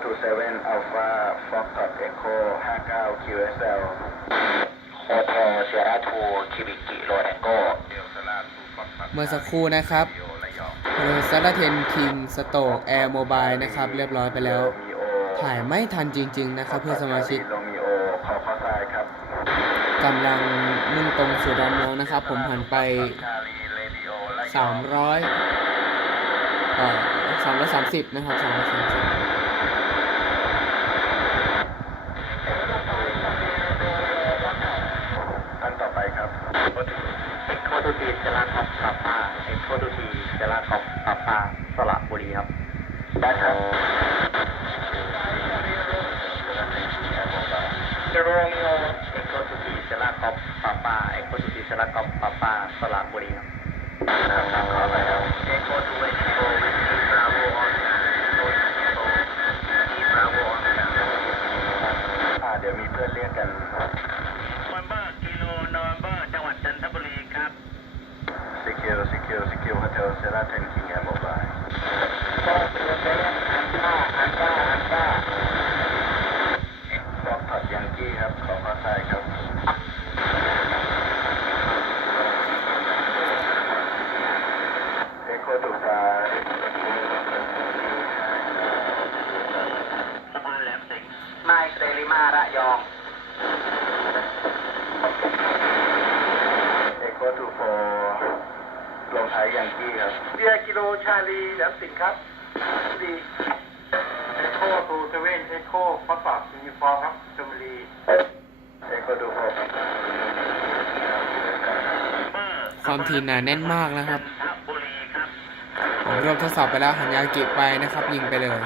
27 Alpha Foxtrot Echo 59 QSL โฮเทลเซียร่าทูคิบิกิโรแองโก เมื่อสักครู่นะครับซาร่าเทนคิงสโตกแอร์โมบายนะครับเรียบร้อยไปแล้วถ่ายไม่ทันจริงๆนะครับเพื่อนสมาชิกกำลังมุ่งตรงสู่ดอนเมืองนะครับผมหันไป330นะครับ330ท่านต่อไปครับ เอ็กโคทูทีเซราคอปปาปาเอ็กโคทูทีเซราคอปปาปาสระบุรีครับได้ครับเโรมิโอเอ็กโคทูทีเซราคอปปาปาเอ็กโคทูทีเซราคอปปาปาสระบุรีครับครับขอไปครับเอ็กโคทูเวทีโอวิธีบราโวออนโดยทีโอทีบราโวออนเดี๋ยวมีเพื่อนเรียกกันนอมเบอร์กิโลนอมเบอร์จังหวัดจันทบุรีครับ Secure Hotel Sierra 10 King Air Mobile ก็คือเป็นอันต้าบอกถัดยังกี้ครับขอข้อทรายครับเอ็กโคทูฟา สะพานแหลมสิงห์นายเซริมาระยองเอ็กโคทูโฟลงท้ายยังกี้ครับเบียกิโลชาลีแหลมสิงห์ครับดีเอ็กโคทูเซเว่นเอ็กโคฟอสฟอร์ดยูนิฟอร์มครับชลบุรีเอ็กโคทูโฟ ความถี่หนาแน่นมากนะครับผมรวมทดสอบไปแล้วหันยากิไปนะครับยิงไปเลย